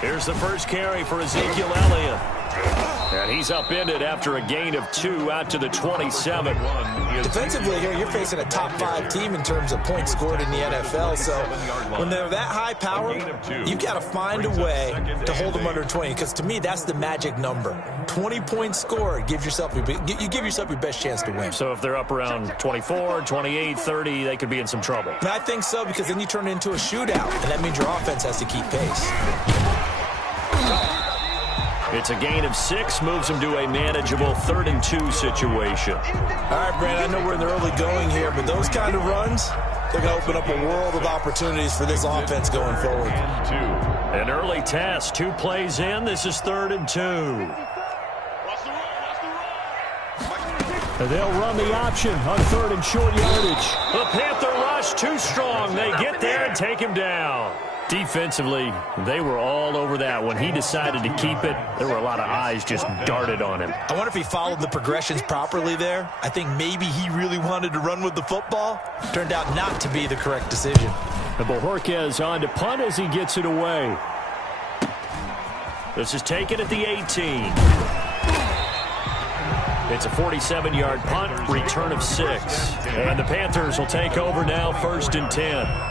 Here's the first carry for Ezekiel Elliott. And he's upended after a gain of 2 out to the 27. Defensively here, you're facing a top-5 team in terms of points scored in the NFL. So when they're that high power, you've got to find a way to hold them under 20. Because to me, that's the magic number. 20 points scored, you give yourself your best chance to win. So if they're up around 24, 28, 30, they could be in some trouble. And I think so, because then you turn it into a shootout, and that means your offense has to keep pace. It's a gain of 6, moves them to a manageable 3rd and 2 situation. All right, Brandon, I know we're in the early going here, but those kind of runs, they're going to open up a world of opportunities for this offense going forward. An early test, 2 plays in. This is 3rd and 2. They'll run the option on 3rd and short yardage. The Panther rush too strong. They get there and take him down. Defensively, they were all over that. When he decided to keep it, there were a lot of eyes just darted on him. I wonder if he followed the progressions properly there. I think maybe he really wanted to run with the football. Turned out not to be the correct decision. And Bojorquez on to punt as he gets it away. This is taken at the 18. It's a 47-yard punt, return of 6. And the Panthers will take over now, 1st and 10.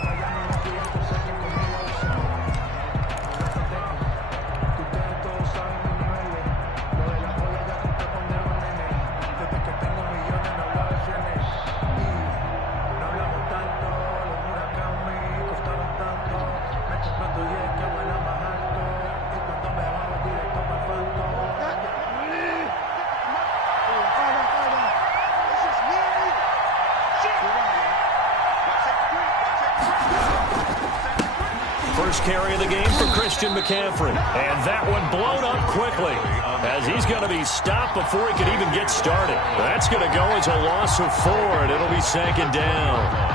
First carry of the game for Christian McCaffrey. And that one blown up quickly as he's going to be stopped before he could even get started. That's going to go as a loss of 4, and it'll be 2nd down.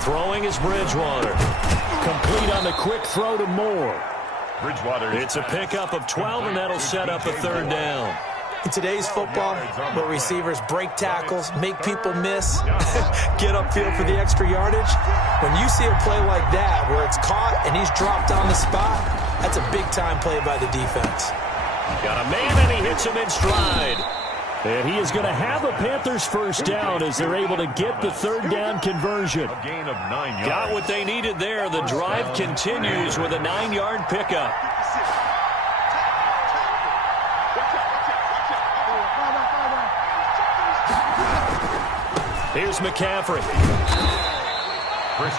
Throwing is Bridgewater. Complete on the quick throw to Moore. It's a pickup of 12, and that'll set up a 3rd down. In today's football, where receivers break tackles, make people miss, get upfield for the extra yardage, when you see a play like that where it's caught and he's dropped on the spot, that's a big-time play by the defense. Got a man, and he hits him in stride. And he is going to have a Panthers first down as they're able to get the 3rd down conversion. A gain of 9 yards. Got what they needed there. The drive continues with a 9-yard pickup. Here's McCaffrey.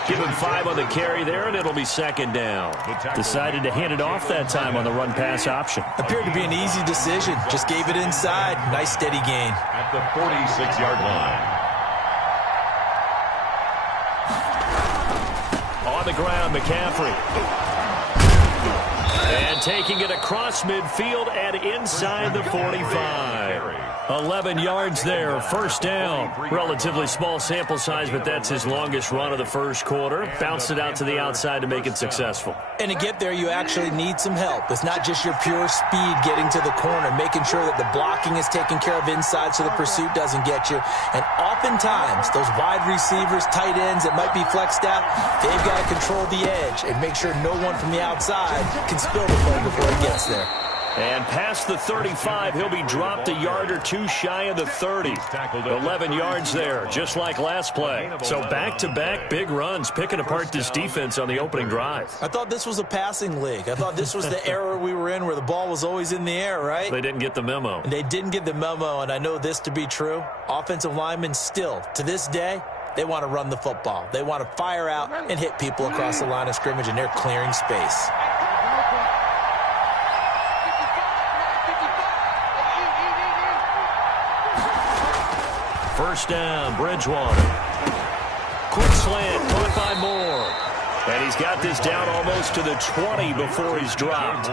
Give him 5 on the carry there, and it'll be 2nd down. Decided to hand it off that time on the run-pass option. Appeared to be an easy decision. Just gave it inside. Nice, steady gain. At the 46-yard line. On the ground, McCaffrey. And taking it across midfield and inside the 45. 11 yards there, 1st down. Relatively small sample size, but that's his longest run of the first quarter. Bounced it out to the outside to make it successful. And to get there, you actually need some help. It's not just your pure speed getting to the corner, making sure that the blocking is taken care of inside so the pursuit doesn't get you. And oftentimes, those wide receivers, tight ends that might be flexed out, they've got to control the edge and make sure no one from the outside can spill the play before he gets there. And past the 35, he'll be dropped a yard or 2 shy of the 30. 11 yards there, just like last play. So back-to-back big runs, picking apart this defense on the opening drive. I thought this was a passing league. I thought this was the era we were in where the ball was always in the air, right? They didn't get the memo. And they didn't get the memo, and I know this to be true. Offensive linemen still, to this day, they want to run the football. They want to fire out and hit people across the line of scrimmage, and they're clearing space. First down, Bridgewater. Quick slant, caught by Moore. And he's got this down almost to the 20 before he's dropped.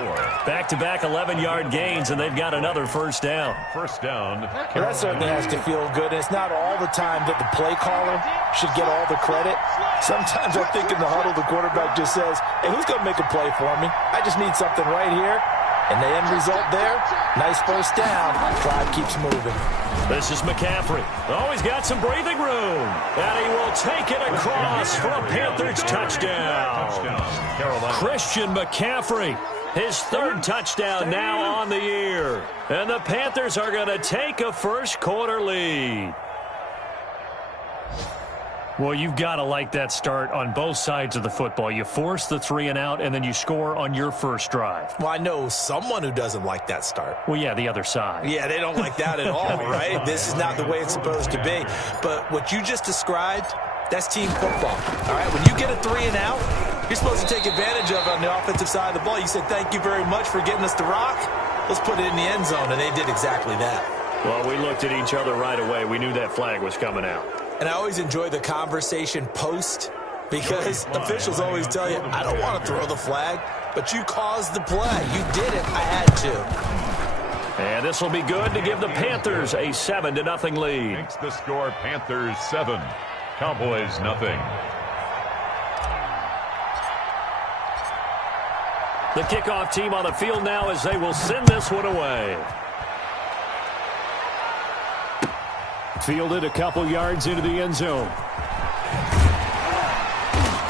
Back-to-back 11-yard gains, and they've got another first down. First down. Well, that certainly has to feel good. And it's not all the time that the play caller should get all the credit. Sometimes I think in the huddle, the quarterback just says, hey, who's going to make a play for me? I just need something right here. And the end result there, nice first down. Drive keeps moving. This is McCaffrey. Oh, he's got some breathing room. And he will take it across for a Panthers touchdown. Christian McCaffrey, his third touchdown now on the year. And the Panthers are going to take a first-quarter lead. Well, you've got to like that start on both sides of the football. You force the 3-and-out, and then you score on your first drive. Well, I know someone who doesn't like that start. Well, yeah, the other side. Yeah, they don't like that at all, right? This is not the way it's supposed to be. But what you just described, that's team football. All right, when you get a 3-and-out, you're supposed to take advantage of it on the offensive side of the ball. You said, thank you very much for getting us the rock. Let's put it in the end zone, and they did exactly that. Well, we looked at each other right away. We knew that flag was coming out. And I always enjoy the conversation post because officials always tell you, I don't want to throw the flag, but you caused the play. You did it. I had to. And this will be good to give the Panthers a 7-0 lead. Makes the score Panthers 7, Cowboys nothing. The kickoff team on the field now as they will send this one away. Fielded a couple yards into the end zone.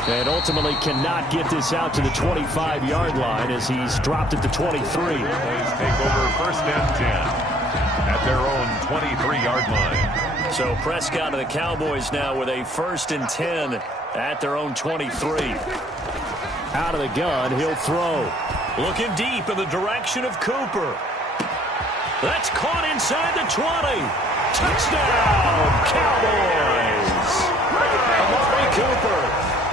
And ultimately cannot get this out to the 25-yard line as he's dropped at the 23. Cowboys take over first and 10 at their own 23-yard line. So Prescott and the Cowboys now with a first and 10 at their own 23. Out of the gun, he'll throw. Looking deep in the direction of Cooper. That's caught inside the 20. Touchdown, Cowboys! Amari Cooper,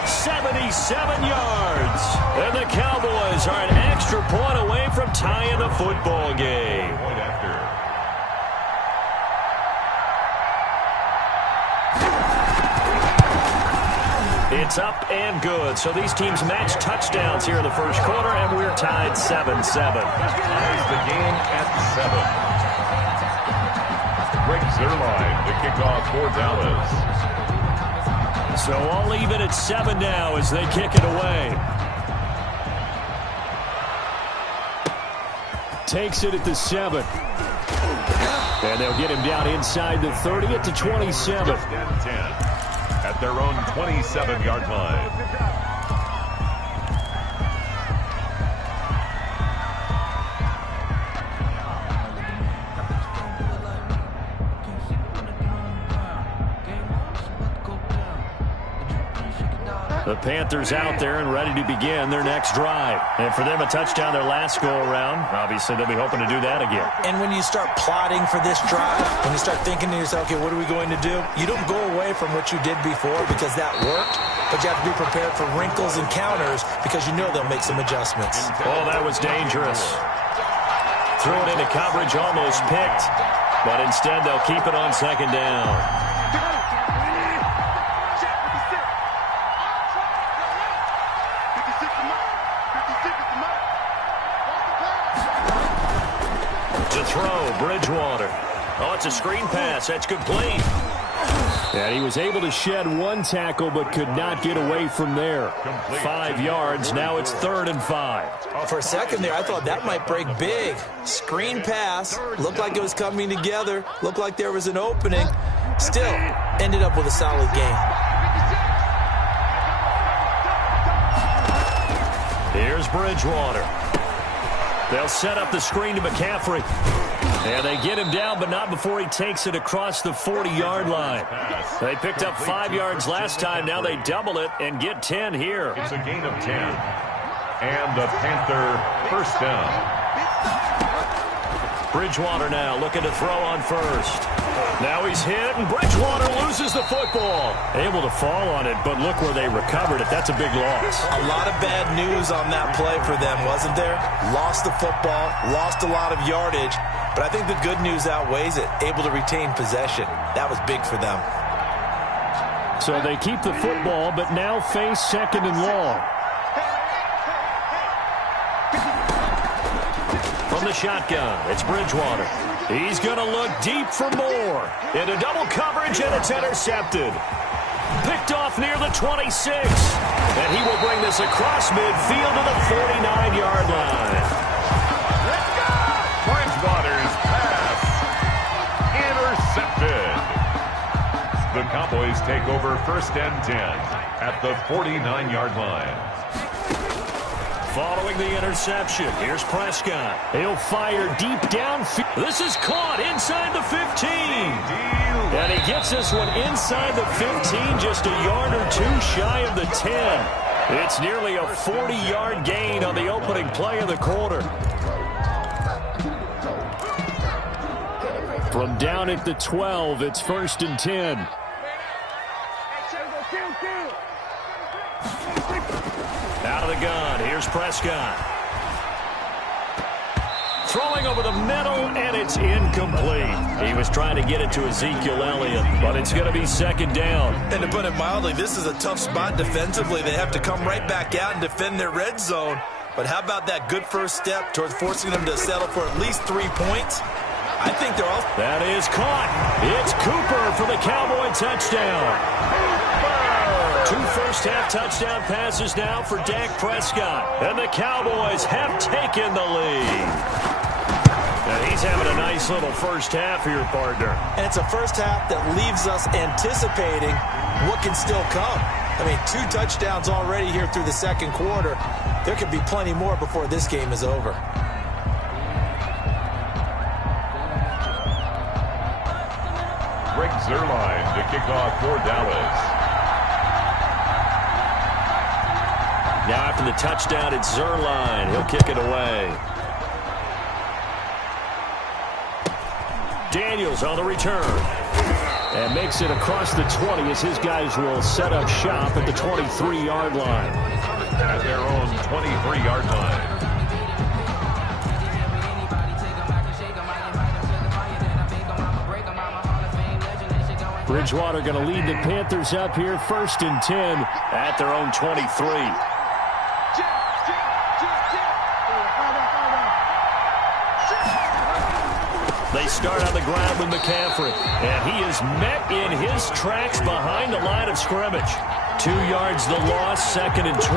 77 yards. And the Cowboys are an extra point away from tying the football game. Point after. It's up and good. So these teams match touchdowns here in the first quarter, and we're tied 7-7. Ties the game at 7. Greg Zerline, the kickoff for Dallas. So all even at 7 now as they kick it away. Takes it at the 7. And they'll get him down inside the 30 at the 27. First and 10 at their own 27-yard line. The Panthers out there and ready to begin their next drive. And for them, a touchdown their last go-around. Obviously, they'll be hoping to do that again. And when you start plotting for this drive, when you start thinking to yourself, okay, what are we going to do? You don't go away from what you did before because that worked, but you have to be prepared for wrinkles and counters because you know they'll make some adjustments. Oh, that was dangerous. Threw it into coverage, almost picked, but instead they'll keep it on second down. Throw, Bridgewater. Oh, it's a screen pass. That's complete. And he was able to shed one tackle but could not get away from there. 5 yards. Now it's 3rd and 5. For a second there, I thought that might break big. Screen pass. Looked like it was coming together. Looked like there was an opening. Still, ended up with a solid game. Here's Bridgewater. They'll set up the screen to McCaffrey. And they get him down, but not before he takes it across the 40-yard line. They picked up 5 yards last time. Now they double it and get 10 here. It's a gain of 10. And the Panther first down. Bridgewater now looking to throw on first. Now he's hit, and Bridgewater loses the football. Able to fall on it, but look where they recovered it. That's a big loss. A lot of bad news on that play for them, wasn't there? Lost the football, lost a lot of yardage, but I think the good news outweighs it. Able to retain possession. That was big for them. So they keep the football, but now face 2nd and long. From the shotgun, it's Bridgewater. He's going to look deep for more. Into double coverage, and it's intercepted. Picked off near the 26. And he will bring this across midfield to the 49-yard line. Bridgewater's pass intercepted. The Cowboys take over 1st and 10 at the 49-yard line. Following the interception, here's Prescott. He'll fire deep downfield. This is caught inside the 15. And he gets this one inside the 15, just a yard or two shy of the 10. It's nearly a 40-yard gain on the opening play of the quarter. From down at the 12, it's 1st and 10. Out of the gun, here's Prescott. Throwing over the middle, and it's incomplete. He was trying to get it to Ezekiel Elliott, but it's going to be 2nd down. And to put it mildly, this is a tough spot defensively. They have to come right back out and defend their red zone. But how about that good first step towards forcing them to settle for at least 3 points? I think they're all... That is caught. It's Cooper for the Cowboy touchdown. 2 first-half touchdown passes now for Dak Prescott. And the Cowboys have taken the lead. And he's having a nice little first half here, partner. And it's a first half that leaves us anticipating what can still come. I mean, 2 touchdowns already here through the 2nd quarter. There could be plenty more before this game is over. Greg Zuerlein to kick off for Dallas. Now after the touchdown, it's Zuerlein. He'll kick it away. Daniels on the return. And makes it across the 20 as his guys will set up shop at the 23-yard line. At their own 23-yard line. Bridgewater going to lead the Panthers up here 1st and 10 at their own 23. They start on the ground with McCaffrey, and he is met in his tracks behind the line of scrimmage. 2 yards the loss, 2nd and 12.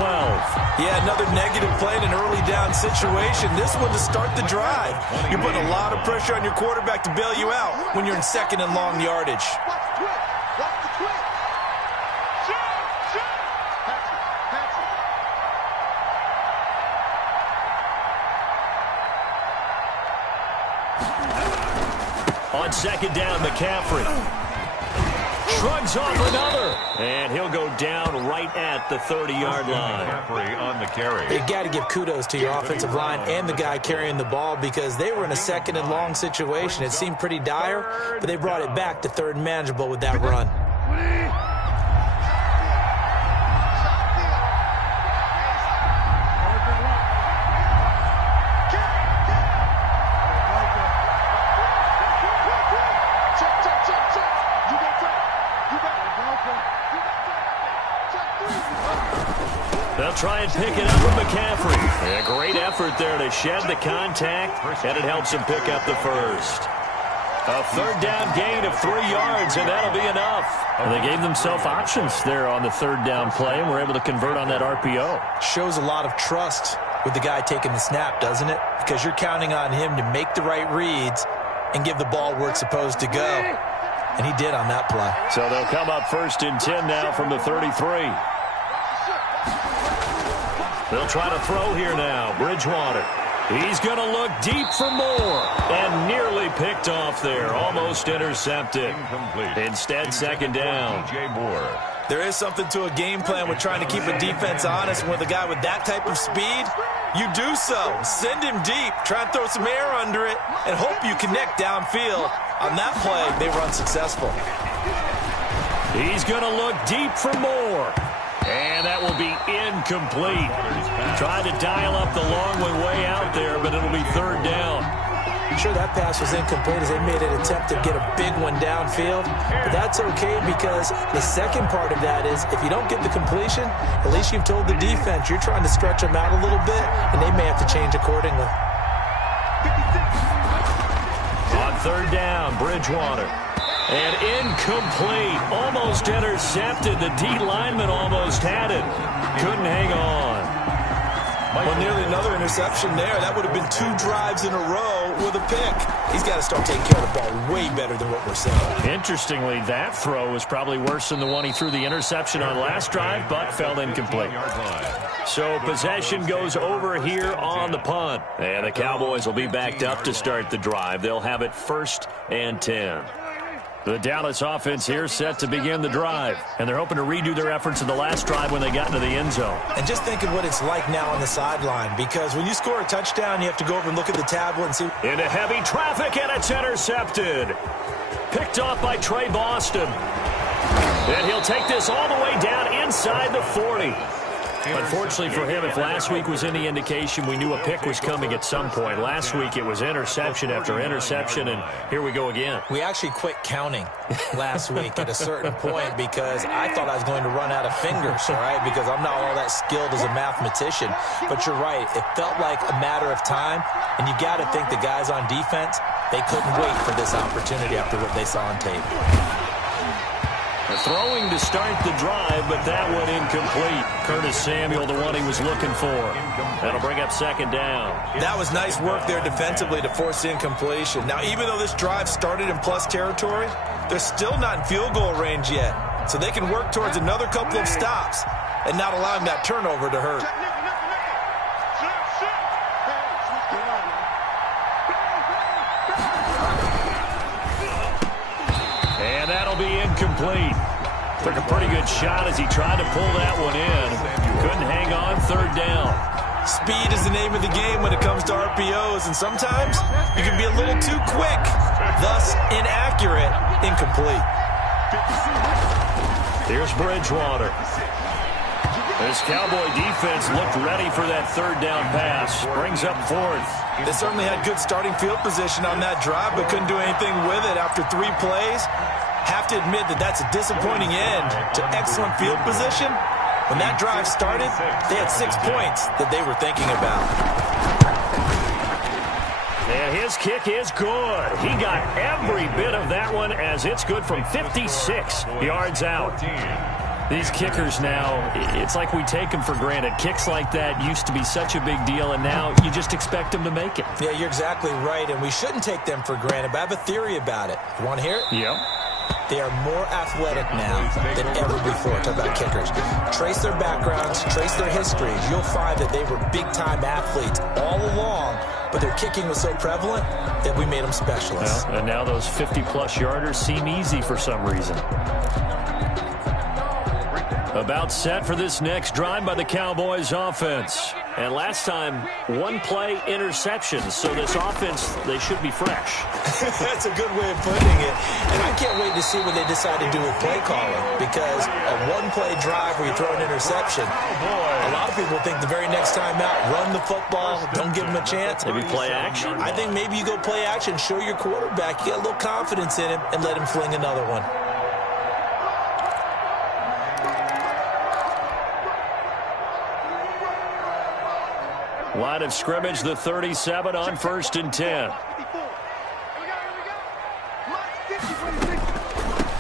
Yeah, another negative play in an early down situation. This one to start the drive. You're putting a lot of pressure on your quarterback to bail you out when you're in 2nd and long yardage. On 2nd down, McCaffrey shrugs off another, and he'll go down right at the 30-yard line. McCaffrey on the carry. You got to give kudos to your offensive line and the guy carrying the ball because they were in a 2nd and long situation. It seemed pretty dire, but they brought it back to 3rd and manageable with that run. They'll try and pick it up with McCaffrey. A great effort there to shed the contact, and it helps him pick up the first. A 3rd down gain of 3 yards, and that'll be enough. And they gave themselves options there on the 3rd down play, and were able to convert on that RPO. Shows a lot of trust with the guy taking the snap, doesn't it? Because you're counting on him to make the right reads and give the ball where it's supposed to go. And he did on that play. So they'll come up 1st and 10 now from the 33. They'll try to throw here now. Bridgewater. He's going to look deep for more. And nearly picked off there. Almost intercepted. Incomplete. Instead, 2nd down. DJ Moore. There is something to a game plan with trying to keep a defense honest. And with a guy with that type of speed, you do so. Send him deep. Try and throw some air under it. And hope you connect downfield. On that play, they were unsuccessful. He's going to look deep for more. And that will be incomplete. Tried to dial up the long way out there, but it'll be 3rd down. Sure, that pass was incomplete as they made an attempt to get a big one downfield. But that's okay because the second part of that is if you don't get the completion, at least you've told the defense you're trying to stretch them out a little bit, and they may have to change accordingly. On third down, Bridgewater. And incomplete. Almost intercepted. The D lineman almost had it. Couldn't hang on. Well, nearly another interception there. That would have been 2 drives in a row with a pick. He's got to start taking care of the ball way better than what we're seeing. Interestingly, that throw was probably worse than the one he threw the interception on last drive, but fell incomplete. So possession goes over here on the punt. And the Cowboys will be backed up to start the drive. They'll have it 1st and 10. The Dallas offense here set to begin the drive. And they're hoping to redo their efforts in the last drive when they got into the end zone. And just think of what it's like now on the sideline. Because when you score a touchdown, you have to go over and look at the tablet and see. Into heavy traffic, and it's intercepted. Picked off by Trey Boston. And he'll take this all the way down inside the 40. Unfortunately for him, if last week was any indication, we knew a pick was coming at some point. Last week, it was interception after interception, and here we go again. We actually quit counting last week at a certain point because I thought I was going to run out of fingers, all right, because I'm not all that skilled as a mathematician. But you're right. It felt like a matter of time, and you got to think the guys on defense, they couldn't wait for this opportunity after what they saw on tape. Throwing to start the drive, but that one incomplete. Curtis Samuel, the one he was looking for. That'll bring up 2nd down. That was nice work there defensively to force incompletion. Now, even though this drive started in plus territory, they're still not in field goal range yet. So they can work towards another couple of stops and not allowing that turnover to hurt. And that'll be incomplete. Took a pretty good shot as he tried to pull that one in. Couldn't hang on. 3rd down. Speed is the name of the game when it comes to RPOs, and sometimes you can be a little too quick, thus inaccurate, incomplete. Here's Bridgewater. This Cowboy defense looked ready for that 3rd down pass. Brings up 4th. They certainly had good starting field position on that drive, but couldn't do anything with it after 3 plays. Have to admit that that's a disappointing end to excellent field position. When that drive started, they had 6 points that they were thinking about. And his kick is good. He got every bit of that one as it's good from 56 yards out. These kickers now, it's like we take them for granted. Kicks like that used to be such a big deal, and now you just expect them to make it. Yeah, you're exactly right, and we shouldn't take them for granted, but I have a theory about it. You want to hear it? Yep. They are more athletic now than ever before. Talk about kickers. Trace their backgrounds, trace their histories. You'll find that they were big-time athletes all along, but their kicking was so prevalent that we made them specialists. Well, and now those 50-plus yarders seem easy for some reason. About set for this next drive by the Cowboys offense. And last time, 1-play interceptions. So this offense, they should be fresh. That's a good way of putting it. And I can't wait to see what they decide to do with play calling. Because a 1-play drive where you throw an interception, a lot of people think the very next time out, run the football, don't give them a chance. Maybe play action? I think maybe you go play action, show your quarterback, you get a little confidence in him, and let him fling another one. Line of scrimmage, the 37 on 1st and 10.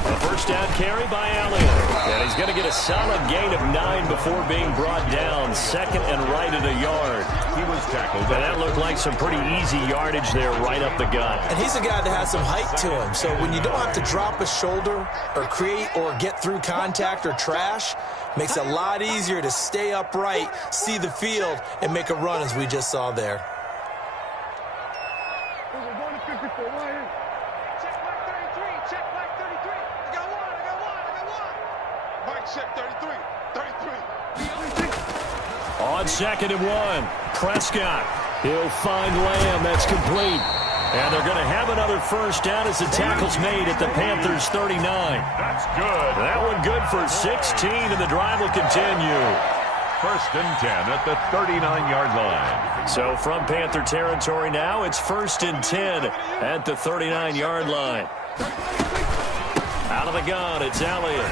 A 1st down carry by Elliott. And he's going to get a solid gain of 9 before being brought down. 2nd and right at a yard. He was tackled. And that looked like some pretty easy yardage there right up the gut. And he's a guy that has some height to him. So when you don't have to drop a shoulder or create or get through contact or trash, makes it a lot easier to stay upright, see the field, and make a run as we just saw there. On 2nd and 1, Prescott. He'll find Lamb. That's complete. And they're going to have another 1st down as the tackle's made at the Panthers' 39. That's good. That one good for 16, and the drive will continue. 1st and 10 at the 39-yard line. So from Panther territory now, it's 1st and 10 at the 39-yard line. Out of the gun, it's Elliott.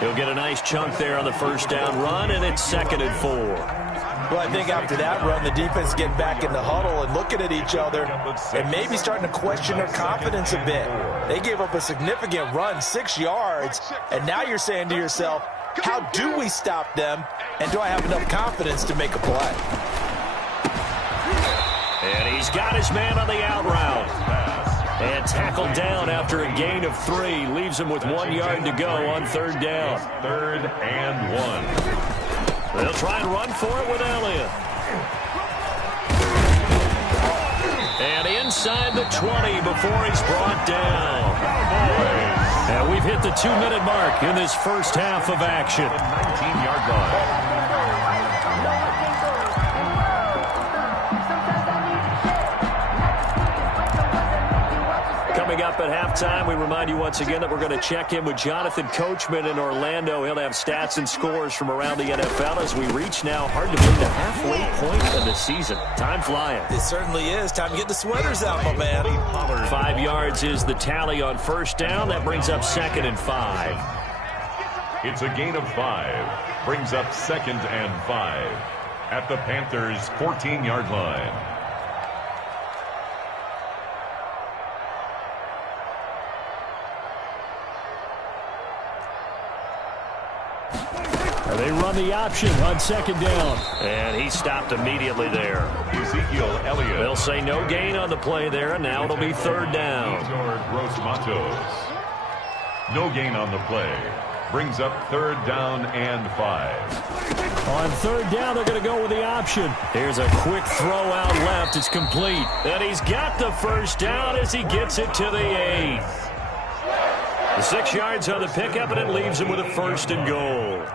He'll get a nice chunk there on the 1st down run, and it's 2nd and 4. Well, I think after that run, the defense getting back in the huddle and looking at each other and maybe starting to question their confidence a bit. They gave up a significant run, 6 yards, and now you're saying to yourself, how do we stop them, and do I have enough confidence to make a play? And he's got his man on the out route. And tackled down after a gain of 3. Leaves him with 1 yard to go on 3rd down. 3rd and 1. They'll try and run for it with Elliott. And inside the 20 before he's brought down. And we've hit the 2-minute mark in this first half of action. 19-yard line. Coming up at halftime, we remind you once again that we're going to check in with Jonathan Coachman in Orlando. He'll have stats and scores from around the NFL as we reach now, hard to believe, the halfway point of the season. Time flying. It certainly is. Time to get the sweaters out, my man. 5 yards is the tally on 1st down. That brings up 2nd and 5. It's a gain of 5. Brings up 2nd and 5 at the Panthers' 14-yard line. They run the option on 2nd down. And he stopped immediately there. Ezekiel Elliott. They'll say no gain on the play there, and now it'll be 3rd down. Gross Matos. No gain on the play. Brings up 3rd down and 5. On 3rd down, they're going to go with the option. Here's a quick throw out left. It's complete. And he's got the 1st down as he gets it to the 8th. The 6 yards on the pickup, and it leaves him with a 1st and goal.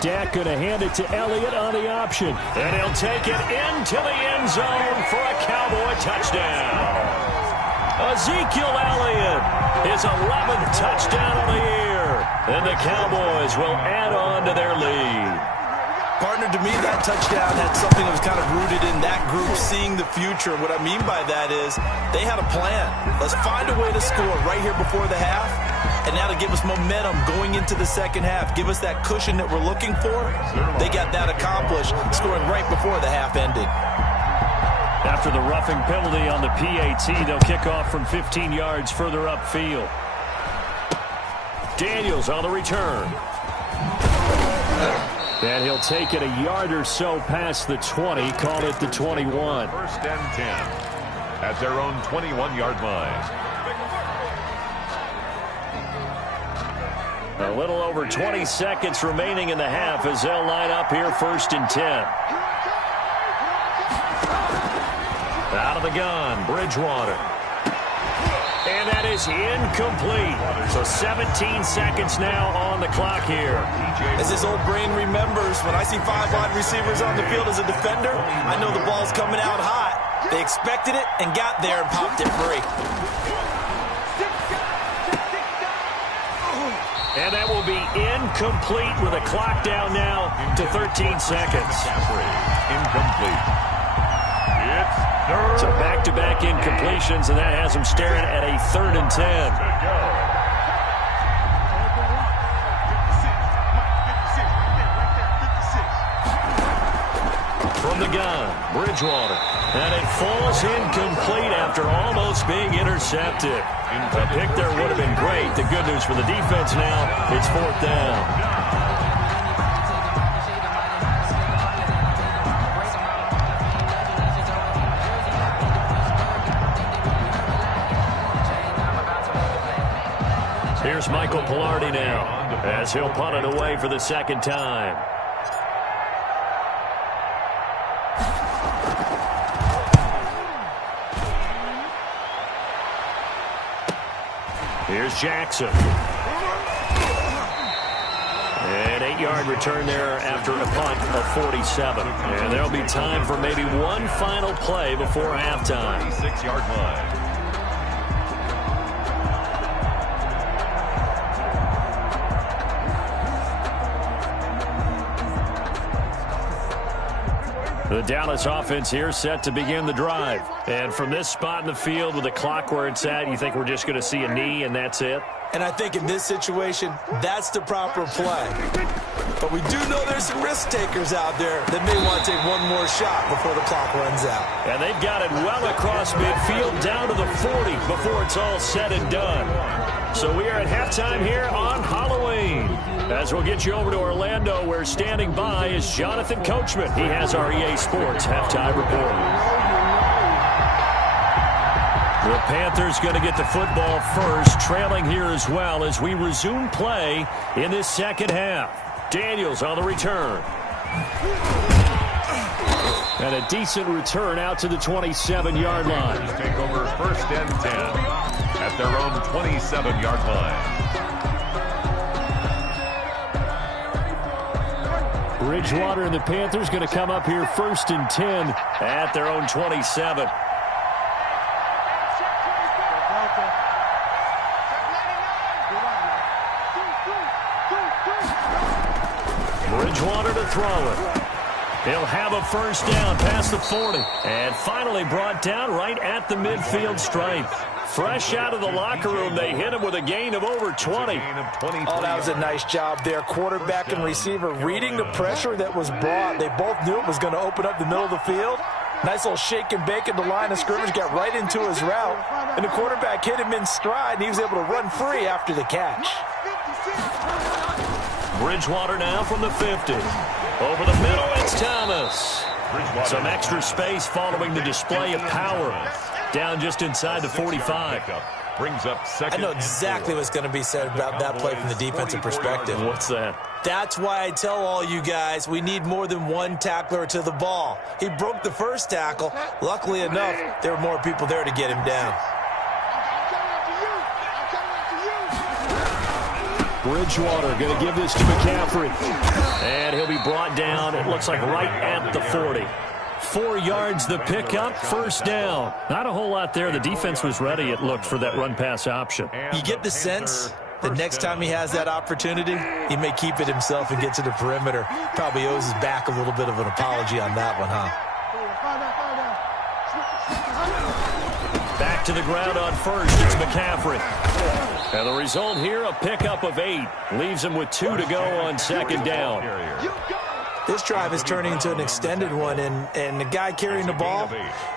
Dak going to hand it to Elliott on the option. And he'll take it into the end zone for a Cowboy touchdown. Ezekiel Elliott, his 11th touchdown of the year. And the Cowboys will add on to their lead. Partner, to me, that touchdown had something that was kind of rooted in that group seeing the future. What I mean by that is they had a plan. Let's find a way to score right here before the half. And now to give us momentum going into the 2nd half, give us that cushion that we're looking for. They got that accomplished, scoring right before the half ended. After the roughing penalty on the PAT, they'll kick off from 15 yards further upfield. Daniels on the return. And he'll take it a yard or so past the 20, call it the 21. 1st and 10 at their own 21-yard line. A little over 20 seconds remaining in the half as they'll line up here 1st and 10. Out of the gun, Bridgewater. And that is incomplete. So 17 seconds now on the clock here. As his old brain remembers, when I see 5 wide receivers on the field as a defender, I know the ball's coming out hot. They expected it and got there and popped it free. And that will be incomplete with a clock down now to 13 seconds. Incomplete. It's So back-to-back incompletions, and that has them staring at a 3rd and 10. From the gun, Bridgewater. And it falls incomplete after almost being intercepted. A pick there would have been great. The good news for the defense now, it's 4th down. Here's Michael Pilardi now as he'll punt it away for the 2nd time. Here's Jackson. An 8-yard return there after a punt of 47. And there'll be time for maybe one final play before halftime. 6-yard line. The Dallas offense here set to begin the drive. And from this spot in the field with the clock where it's at, you think we're just going to see a knee and that's it? And I think in this situation, that's the proper play. But we do know there's some risk takers out there that may want to take one more shot before the clock runs out. And they've got it well across midfield down to the 40 before it's all said and done. So we are at halftime here on Halloween. As we'll get you over to Orlando, where standing by is Jonathan Coachman. He has our EA Sports halftime report. The Panthers going to get the football first, trailing here as well as we resume play in this second half. Daniels on the return. And a decent return out to the 27-yard line. Take over first and 10 at their own 27-yard line. Bridgewater and the Panthers going to come up here first and 10 at their own 27. Bridgewater to throw it. He'll have a first down past the 40. And finally brought down right at the midfield stripe. Fresh out of the locker room, they hit him with a gain of over 20. Oh, that was a nice job there. Quarterback and receiver reading the pressure that was brought. They both knew it was going to open up the middle of the field. Nice little shake and bake at the line of scrimmage, got right into his route. And the quarterback hit him in stride, and he was able to run free after the catch. Bridgewater now from the 50. Over the middle, it's Thomas. Some extra space following the display of power. Down just inside the 45. Brings up second. I know exactly what's going to be said about that play from the defensive perspective. What's that? That's why I tell all you guys we need more than one tackler to the ball. He broke the first tackle. Luckily enough, there were more people there to get him down. Bridgewater going to give this to McCaffrey. And he'll be brought down, it looks like right at the 40. 4 yards the pickup, first down. Not a whole lot there. The defense was ready, it looked, for that run-pass option. You get the sense that next time he has that opportunity, he may keep it himself and get to the perimeter. Probably owes his back a little bit of an apology on that one, huh? Back to the ground on first, it's McCaffrey. And the result here, a pickup of 8. Leaves him with 2 to go on second down. This drive is turning into an extended one, and the guy carrying the ball,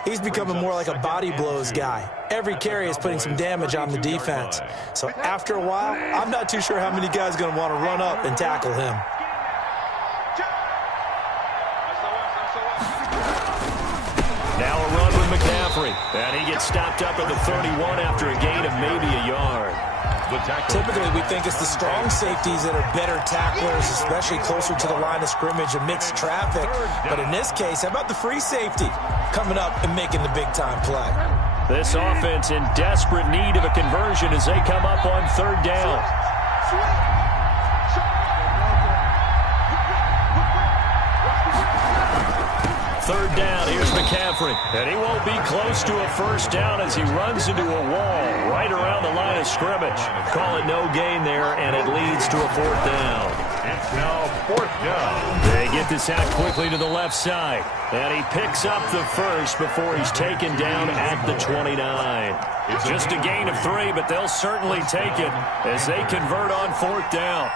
he's becoming more like a body blows guy. Every carry is putting some damage on the defense. So after a while, I'm not too sure how many guys are going to want to run up and tackle him. Now a run with McCaffrey. And he gets stopped up at the 31 after a gain of maybe a yard. Typically, we think it's the strong safeties that are better tacklers, especially closer to the line of scrimmage amidst traffic. But in this case, how about the free safety coming up and making the big-time play? This offense in desperate need of a conversion as they come up on third down. Third down, here's McCaffrey. And he won't be close to a first down as he runs into a wall right around the line of scrimmage. Call it no gain there, and it leads to a fourth down. It's now fourth down. They get this out quickly to the left side. And he picks up the first before he's taken down at the 29. It's just a gain of 3, but they'll certainly take it as they convert on fourth down.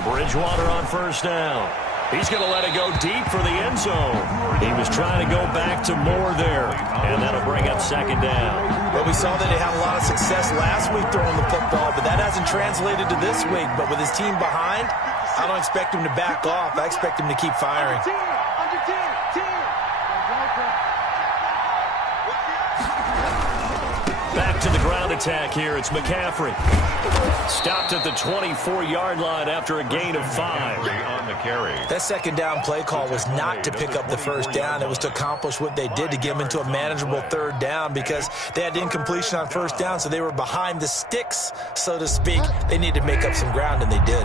Bridgewater on first down. He's going to let it go deep for the end zone. He was trying to go back to Moore there, and that'll bring up second down. Well, we saw that he had a lot of success last week throwing the football, but that hasn't translated to this week. But with his team behind, I don't expect him to back off. I expect him to keep firing. Back to the ground attack here. It's McCaffrey. Stopped at the 24-yard line after a gain of 5. On the carry. That second down play call was not to pick up the first down. It was to accomplish what they did to get them into a manageable third down because they had incompletion on first down, so they were behind the sticks, so to speak. They needed to make up some ground, and they did.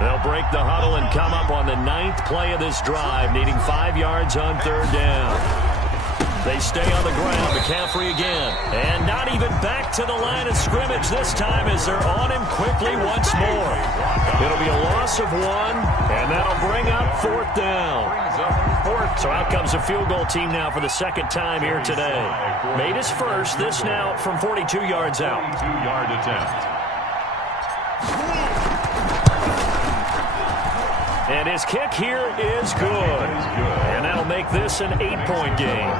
They'll break the huddle and come up on the 9th play of this drive, needing 5 yards on third down. They stay on the ground. McCaffrey again. And not even back to the line of scrimmage this time as they're on him quickly once more. It'll be a loss of 1, and that'll bring up 4th down. So out comes a field goal team now for the second time here today. Made his first. This now from 42 yards out. 42-yard attempt. And his kick here is good. And that'll make this an 8-point game.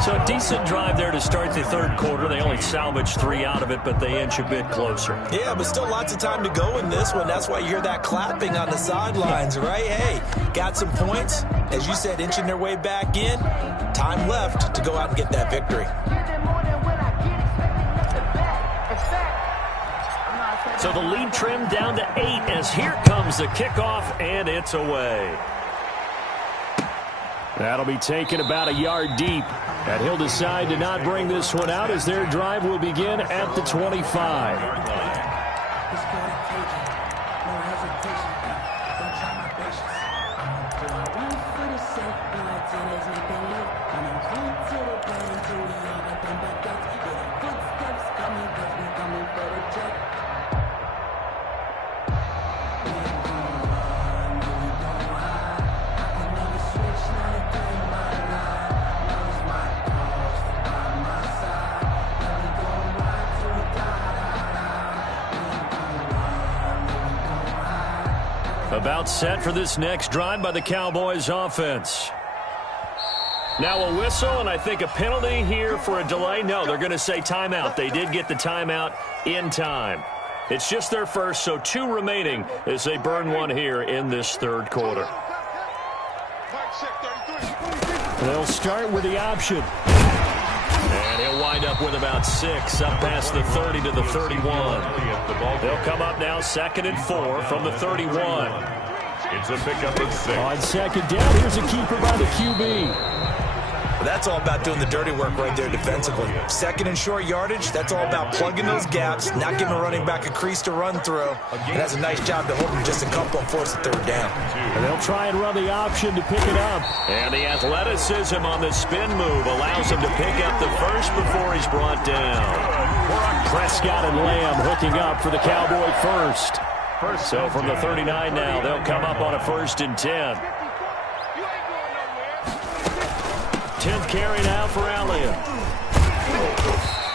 So a decent drive there to start the third quarter. They only salvaged 3 out of it, but they inch a bit closer. Yeah, but still lots of time to go in this one. That's why you hear that clapping on the sidelines, right? Hey, got some points. As you said, inching their way back in. Time left to go out and get that victory. So the lead trimmed down to 8 as here comes the kickoff, and it's away. That'll be taken about a yard deep. And he'll decide to not bring this one out as their drive will begin at the 25. About set for this next drive by the Cowboys offense. Now a whistle, and I think a penalty here for a delay. No, they're going to say timeout. They did get the timeout in time. It's just their first, so 2 remaining as they burn 1 here in this third quarter. They'll start with the option. And he'll wind up with about 6, up past the 30 to the 31. They'll come up now 2nd and 4 from the 31. It's a pickup of 6. On second down, here's a keeper by the QB. That's all about doing the dirty work right there defensively. 2nd and short yardage, that's all about plugging those gaps, not giving a running back a crease to run through. And that's a nice job to hold him just a couple and force the 3rd down. And they'll try and run the option to pick it up. And the athleticism on the spin move allows him to pick up the first before he's brought down. Prescott and Lamb hooking up for the Cowboy first. So from the 39 now, they'll come up on a 1st and 10. 10th carry now for Elliott.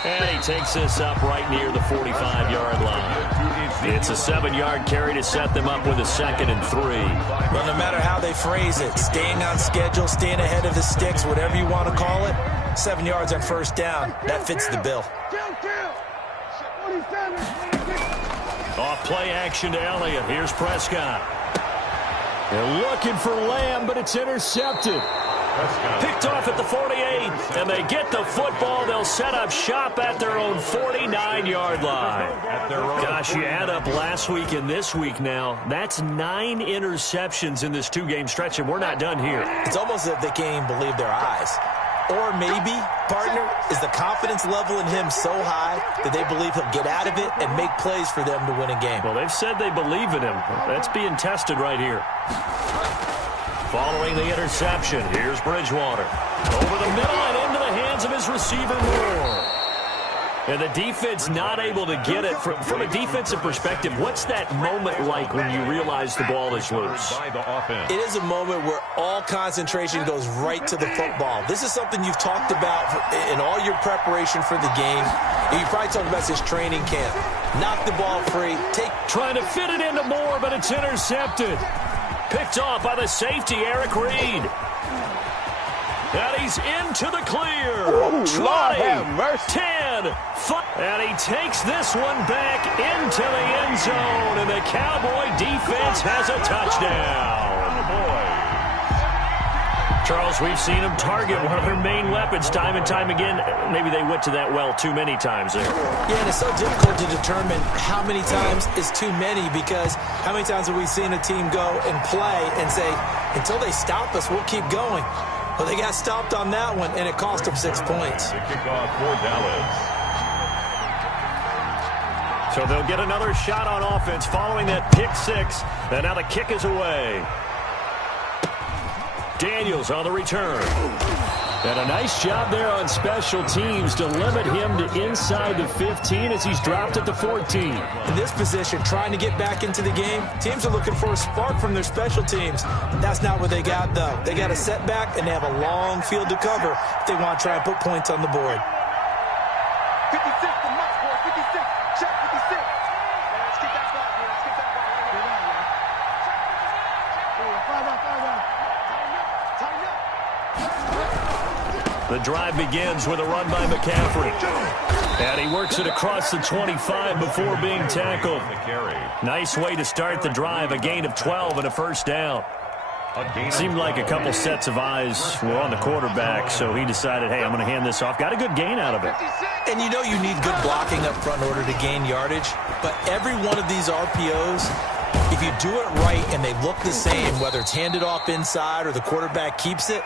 And he takes this up right near the 45-yard line. It's a 7-yard carry to set them up with a 2nd and 3. Well, no matter how they phrase it, staying on schedule, staying ahead of the sticks, whatever you want to call it, 7 yards on 1st down, that fits the bill. Off play action to Elliott. Here's Prescott. They're looking for Lamb, but it's intercepted. Picked off at the 48, and they get the football. They'll set up shop at their own 49-yard line. Gosh, you add up last week and this week now, that's 9 interceptions in this 2-game stretch, and we're not done here. It's almost as if they can't even believe their eyes. Or maybe, partner, is the confidence level in him so high that they believe he'll get out of it and make plays for them to win a game. Well, they've said they believe in him. That's being tested right here. Following the interception, here's Bridgewater. Over the middle and into the hands of his receiver, Moore. And the defense not able to get it. From a defensive perspective, what's that moment like when you realize the ball is loose? It is a moment where all concentration goes right to the football. This is something you've talked about in all your preparation for the game. You probably talked about this training camp. Knock the ball free. Trying to fit it into Moore, but it's intercepted. Picked off by the safety, Eric Reed. And he's into the clear. 20, 10, 5. And he takes this one back into the end zone. And the Cowboy defense has a touchdown. Charles, we've seen them target one of their main weapons time and time again. Maybe they went to that well too many times there. Yeah, and it's so difficult to determine how many times is too many, because how many times have we seen a team go and play and say, until they stop us, we'll keep going. Well, they got stopped on that one, and it cost them 6 points. The kickoff for Dallas. So they'll get another shot on offense following that pick 6. And now the kick is away. Daniels on the return. And a nice job there on special teams to limit him to inside the 15 as he's dropped at the 14. In this position, trying to get back into the game, teams are looking for a spark from their special teams. That's not what they got, though. They got a setback, and they have a long field to cover if they want to try and put points on the board. 56, the must board, 56. Check 56. Let's get that ball, man. Let's get that ball right here. Tighten up. The drive begins with a run by McCaffrey. And he works it across the 25 before being tackled. Nice way to start the drive, a gain of 12 and a first down. Seemed like a couple sets of eyes were on the quarterback, so he decided, hey, I'm going to hand this off. Got a good gain out of it. And you know you need good blocking up front in order to gain yardage, but every one of these RPOs, if you do it right and they look the same, whether it's handed off inside or the quarterback keeps it,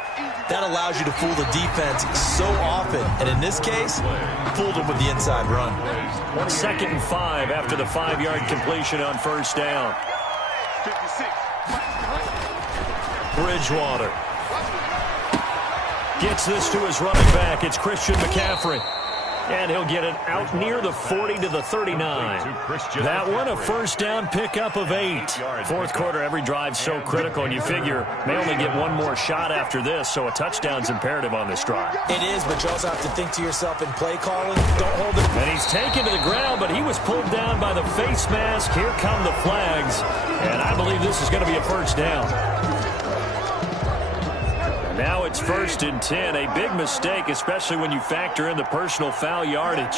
that allows you to fool the defense so often. And in this case, fooled them with the inside run. 2nd and 5 after the 5-yard completion on first down. 56. Bridgewater gets this to his running back. It's Christian McCaffrey. And he'll get it out near the 40 to the 39. That one, a first down pickup of 8. Fourth quarter, every drive's so critical, and you figure may only get one more shot after this, so a touchdown's imperative on this drive. It is, but you also have to think to yourself in play calling, don't hold it. And he's taken to the ground, but he was pulled down by the face mask. Here come the flags, and I believe this is going to be a first down. Now it's 1st and 10, a big mistake, especially when you factor in the personal foul yardage.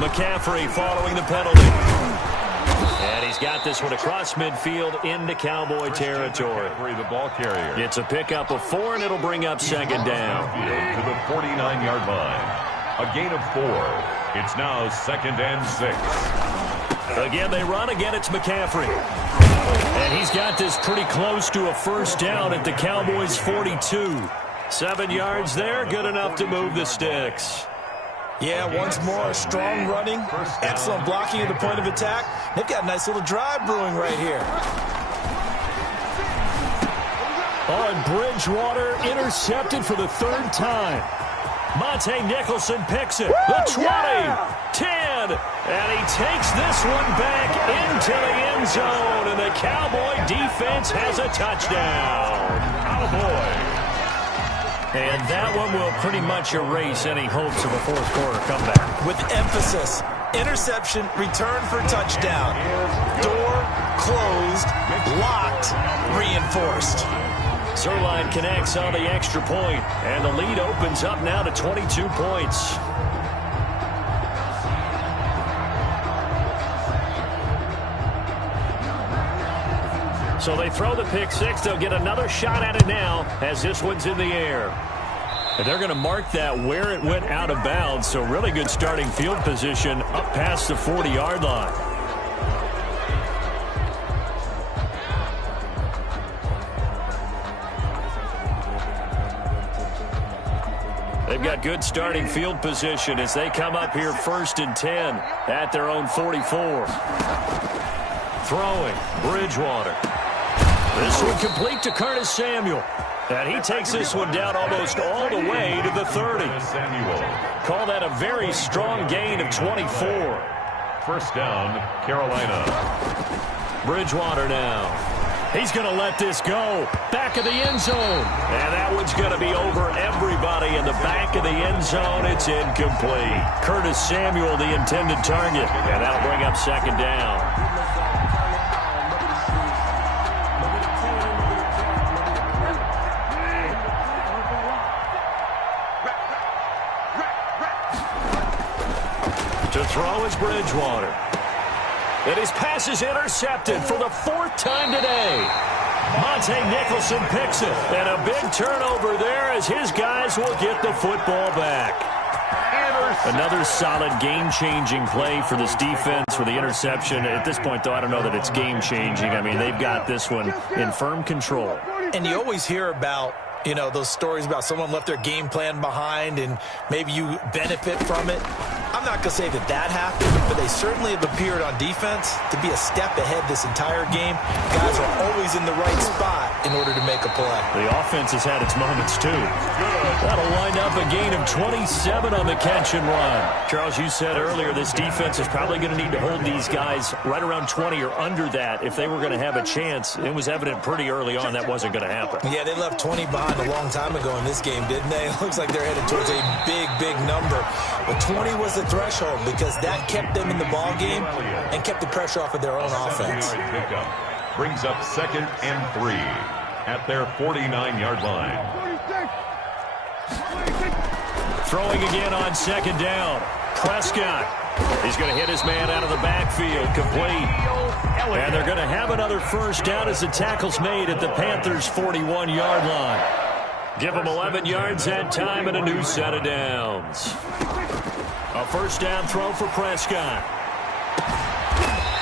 McCaffrey following the penalty. And he's got this one across midfield into Cowboy territory. The ball carrier. It's a pickup of 4, and it'll bring up 2nd down. To the 49-yard line. A gain of 4. It's now 2nd and 6. Again, they run. Again, it's McCaffrey. And he's got this pretty close to a first down at the Cowboys' 42. 7 yards there, good enough to move the sticks. Yeah, once more, strong running, excellent blocking at the point of attack. They've got a nice little drive brewing right here. On Bridgewater, intercepted for the 3rd time. Monte Nicholson picks it. The 20, 10, and he takes this one back into the end zone, and the Cowboy defense has a touchdown. Cowboy. And that one will pretty much erase any hopes of a fourth quarter comeback. With emphasis, interception, return for touchdown. Door closed, locked, reinforced. Zerline connects on the extra point, and the lead opens up now to 22 points. So they throw the pick 6. They'll get another shot at it now as this one's in the air. And they're going to mark that where it went out of bounds, so really good starting field position up past the 40-yard line. They've got good starting field position as they come up here 1st and 10 at their own 44. Throwing, Bridgewater. This one complete to Curtis Samuel. And he takes this one down almost all the way to the 30. Call that a very strong gain of 24. First down, Carolina. Bridgewater now. He's going to let this go. Back of the end zone. And that one's going to be over everybody in the back of the end zone. It's incomplete. Curtis Samuel, the intended target. And that'll bring up 2nd down. To throw is Bridgewater. And his pass is intercepted for the 4th time today. Monte Nicholson picks it. And a big turnover there as his guys will get the football back. Another solid game-changing play for this defense with the interception. At this point, though, I don't know that it's game-changing. I mean, they've got this one in firm control. And you always hear about, you know, those stories about someone left their game plan behind and maybe you benefit from it. I'm I'm not going to say that happened, but they certainly have appeared on defense to be a step ahead this entire game. Guys are always in the right spot in order to make a play. The offense has had its moments, too. That'll wind up a gain of 27 on the catch and run. Charles, you said earlier this defense is probably going to need to hold these guys right around 20 or under that if they were going to have a chance. It was evident pretty early on that wasn't going to happen. Yeah, they left 20 behind a long time ago in this game, didn't they? It looks like they're headed towards a big, big number. But 20 was the threshold because that kept them in the ball game and kept the pressure off of their own offense. Pickup brings up 2nd and 3 at their 49-yard line. Throwing again on 2nd down. Prescott. He's going to hit his man out of the backfield. Complete. And they're going to have another first down as the tackle's made at the Panthers' 41-yard line. Give them 11 yards that time and a new set of downs. A first down throw for Prescott.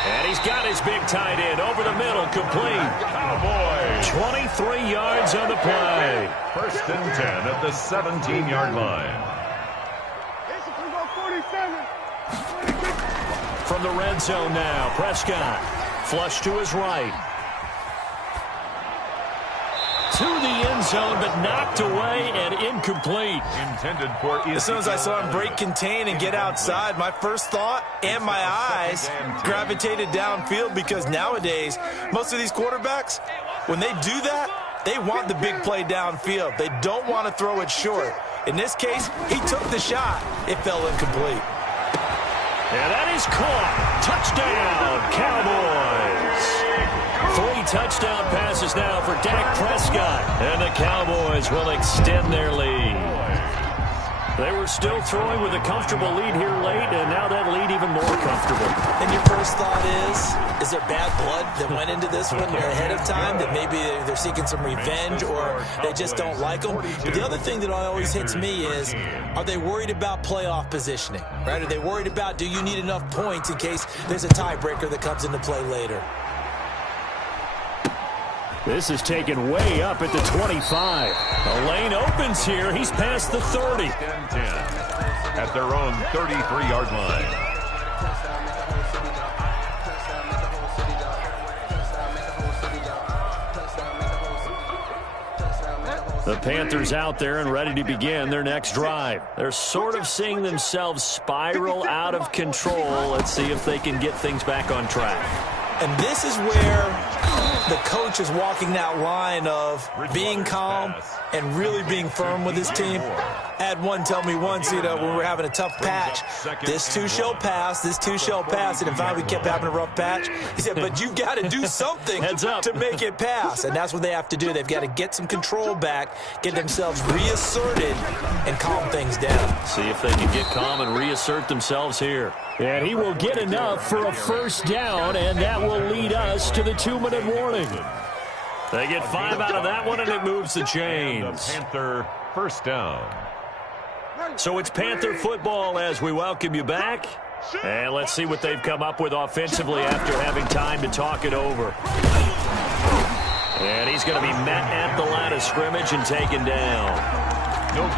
And he's got his big tight end over the middle, complete. Cowboys. 23 yards on the play. 1st and 10 at the 17-yard line. From the red zone now, Prescott. Flush to his right. To the end zone, but knocked away and incomplete. Intended for... As soon as I saw him break contain and get outside, my first thought and my eyes gravitated downfield because nowadays, most of these quarterbacks, when they do that, they want the big play downfield. They don't want to throw it short. In this case, he took the shot. It fell incomplete. And that is caught. Touchdown, Cowboys. 3 touchdown passes now for Dak Prescott. And the Cowboys will extend their lead. They were still throwing with a comfortable lead here late, and now that lead even more comfortable. And your first thought is there bad blood that went into this one ahead of time, that maybe they're seeking some revenge or they just don't like them? But the other thing that always hits me is, are they worried about playoff positioning? Right? Are they worried about, do you need enough points in case there's a tiebreaker that comes into play later? This is taken way up at the 25. The lane opens here. He's past the 30. 10 at their own 33-yard line. The Panthers out there and ready to begin their next drive. They're sort of seeing themselves spiral out of control. Let's see if they can get things back on track. And this is where the coach is walking that line of being calm and really being firm with his team. I had one tell me once, when we were having a tough patch, this too shall pass, this too shall pass. And if we kept having a rough patch, he said, but you've got to do something to make it pass. And that's what they have to do. They've got to get some control back, get themselves reasserted, and calm things down. See if they can get calm and reassert themselves here. And he will get enough for a first down, and that will lead us to the 2-minute warning. They get 5 out of that one, and it moves the chains. The Panther first down. So it's Panther football as we welcome you back. And let's see what they've come up with offensively after having time to talk it over. And he's going to be met at the line of scrimmage and taken down. No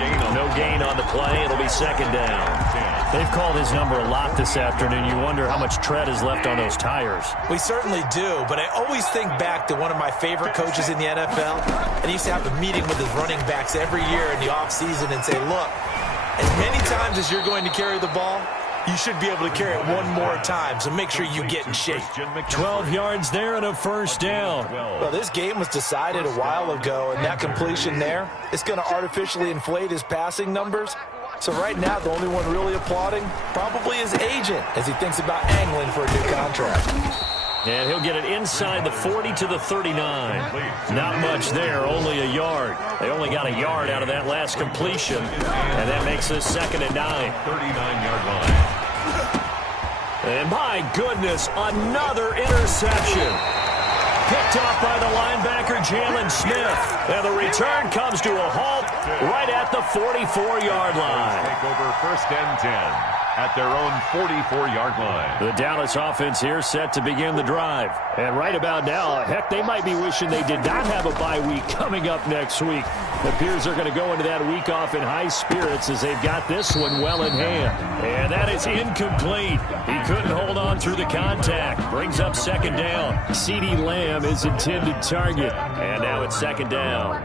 gain on the play. It'll be 2nd down. They've called his number a lot this afternoon. You wonder how much tread is left on those tires. We certainly do, but I always think back to one of my favorite coaches in the NFL, and he used to have a meeting with his running backs every year in the offseason and say, look, as many times as you're going to carry the ball, you should be able to carry it one more time, so make sure you get in shape. 12 yards there and a first down. Well, this game was decided a while ago, and that completion there is going to artificially inflate his passing numbers. So right now, the only one really applauding probably his agent as he thinks about angling for a new contract. And he'll get it inside the 40 to the 39. Not much there, only a yard. They only got a yard out of that last completion, and that makes us 2nd and 9. 39-yard line. And my goodness, another interception. Picked off by the linebacker, Jalen Smith. And the return comes to a halt right at the 44-yard line. Take over 1st and 10. at their own 44-yard line. The Dallas offense here set to begin the drive. And right about now, heck, they might be wishing they did not have a bye week coming up next week. It appears they're going to go into that week off in high spirits as they've got this one well in hand. And that is incomplete. He couldn't hold on through the contact. Brings up second down. CeeDee Lamb is intended target. And now it's second down.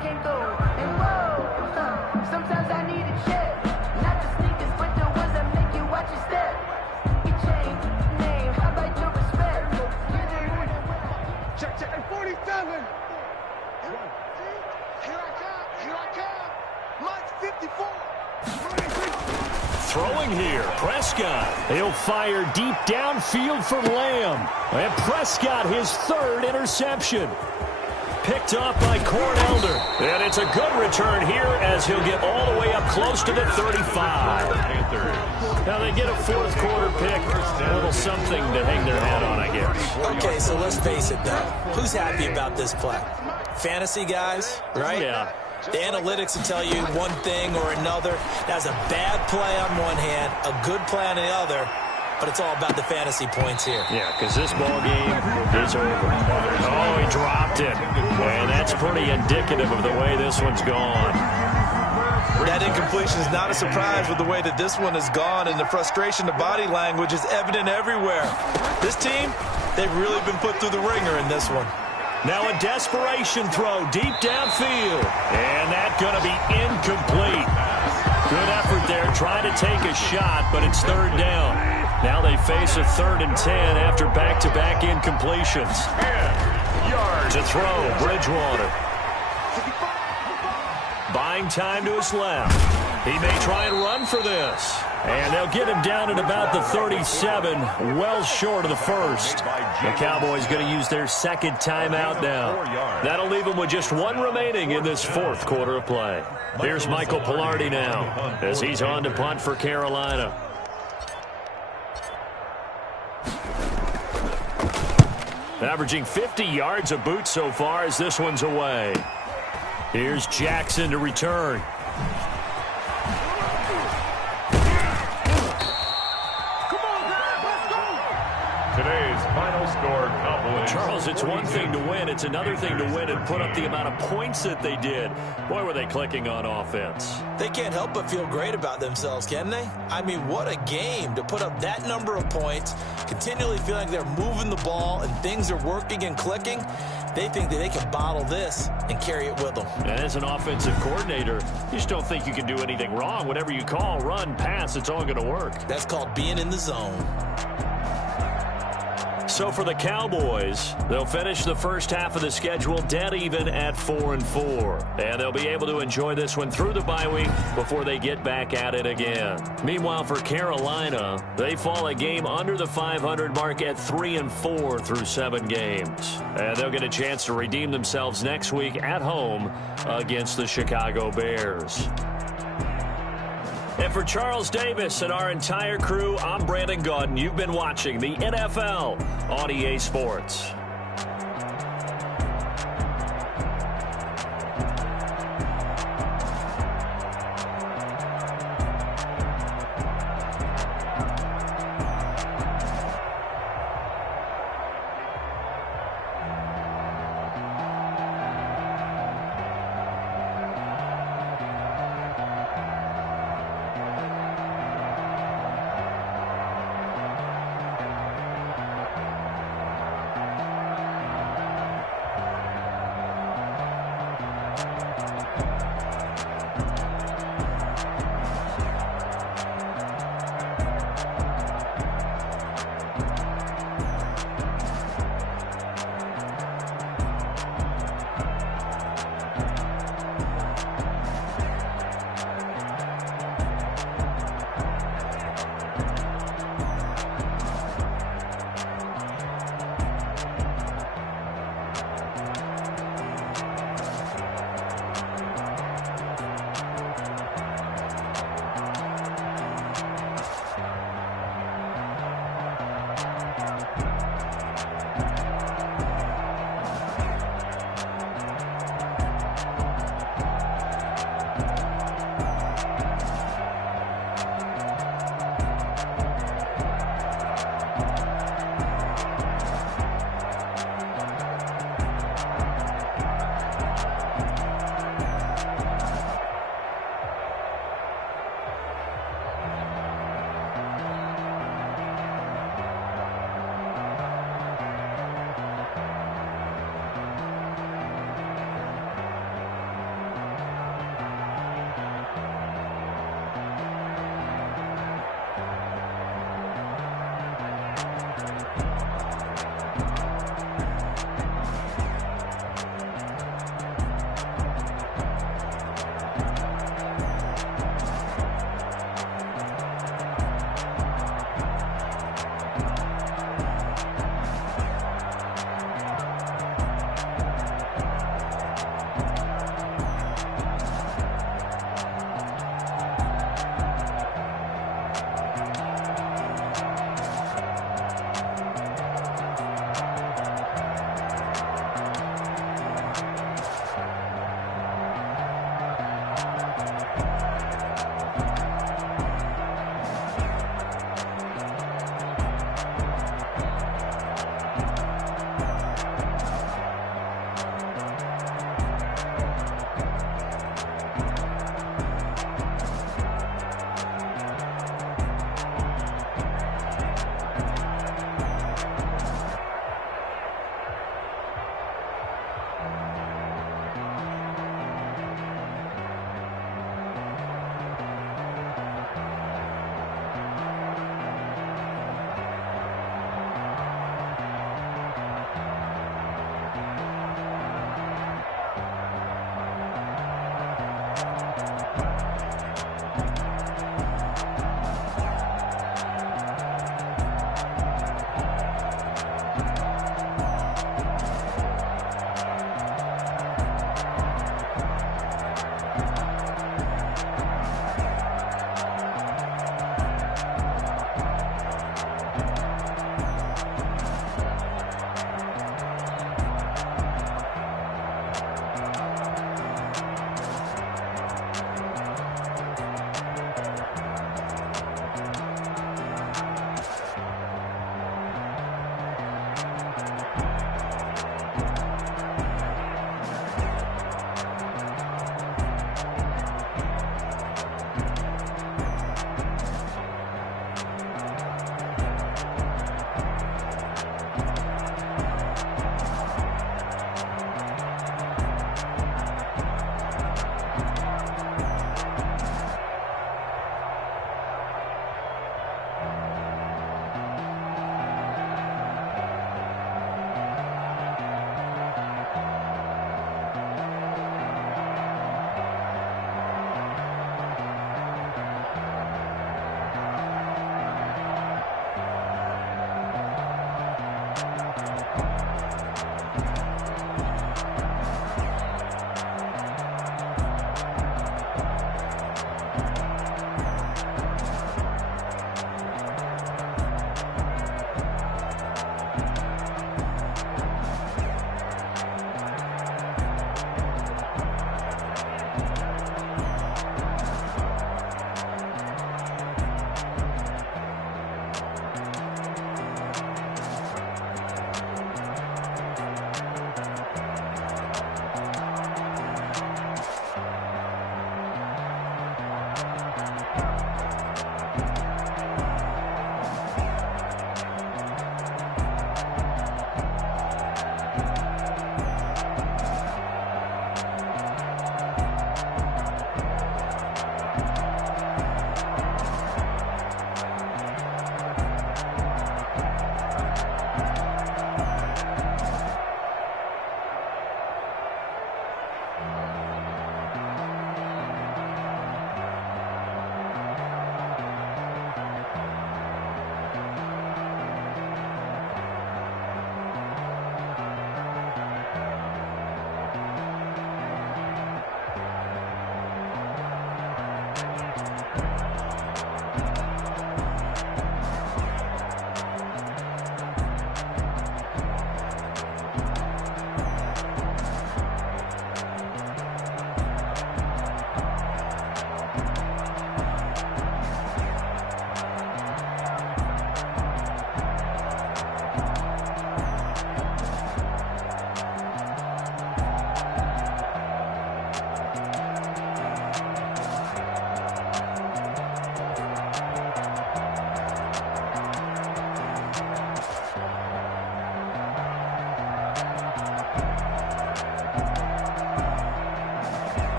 Throwing here, Prescott. He'll fire deep downfield for Lamb. And Prescott, his third interception. Picked off by Cornelder. And it's a good return here as he'll get all the way up close to the 35. Now they get a fourth quarter pick. A little something to hang their hat on, I guess. Okay, so let's face it, though. Who's happy about this play? Fantasy guys, right? Yeah. The analytics will tell you one thing or another. That's a bad play on one hand, a good play on the other, but it's all about the fantasy points here. Yeah, because this ball game is over. Oh, he dropped it. And that's pretty indicative of the way this one's gone. That incompletion is not a surprise with the way that this one has gone, and the frustration, the body language is evident everywhere. This team, they've really been put through the ringer in this one. Now a desperation throw deep downfield. And that's going to be incomplete. Good effort there trying to take a shot, but it's third down. Now they face a 3rd and 10 after back-to-back incompletions. 10 yards To throw, Bridgewater. Buying time to his left. He may try and run for this. And they'll get him down at about the 37, well short of the first. The Cowboys going to use their second timeout now. That'll leave them with just one remaining in this fourth quarter of play. Here's Michael Pilardi now as he's on to punt for Carolina. Averaging 50 yards a boot so far as this one's away. Here's Jackson to return. Today's final score, Cowboys. Charles, it's one thing to win. It's another thing to win and put up the amount of points that they did. Boy, were they clicking on offense. They can't help but feel great about themselves, can they? I mean, what a game to put up that number of points, continually feeling like they're moving the ball and things are working and clicking. They think that they can bottle this and carry it with them. And as an offensive coordinator, you just don't think you can do anything wrong. Whatever you call, run, pass, it's all going to work. That's called being in the zone. So for the Cowboys, they'll finish the first half of the schedule dead even at 4-4. And they'll be able to enjoy this one through the bye week before they get back at it again. Meanwhile, for Carolina, they fall a game under the 500 mark at 3-4 through 7 games. And they'll get a chance to redeem themselves next week at home against the Chicago Bears. And for Charles Davis and our entire crew, I'm Brandon Gaudin. You've been watching the NFL on EA Sports.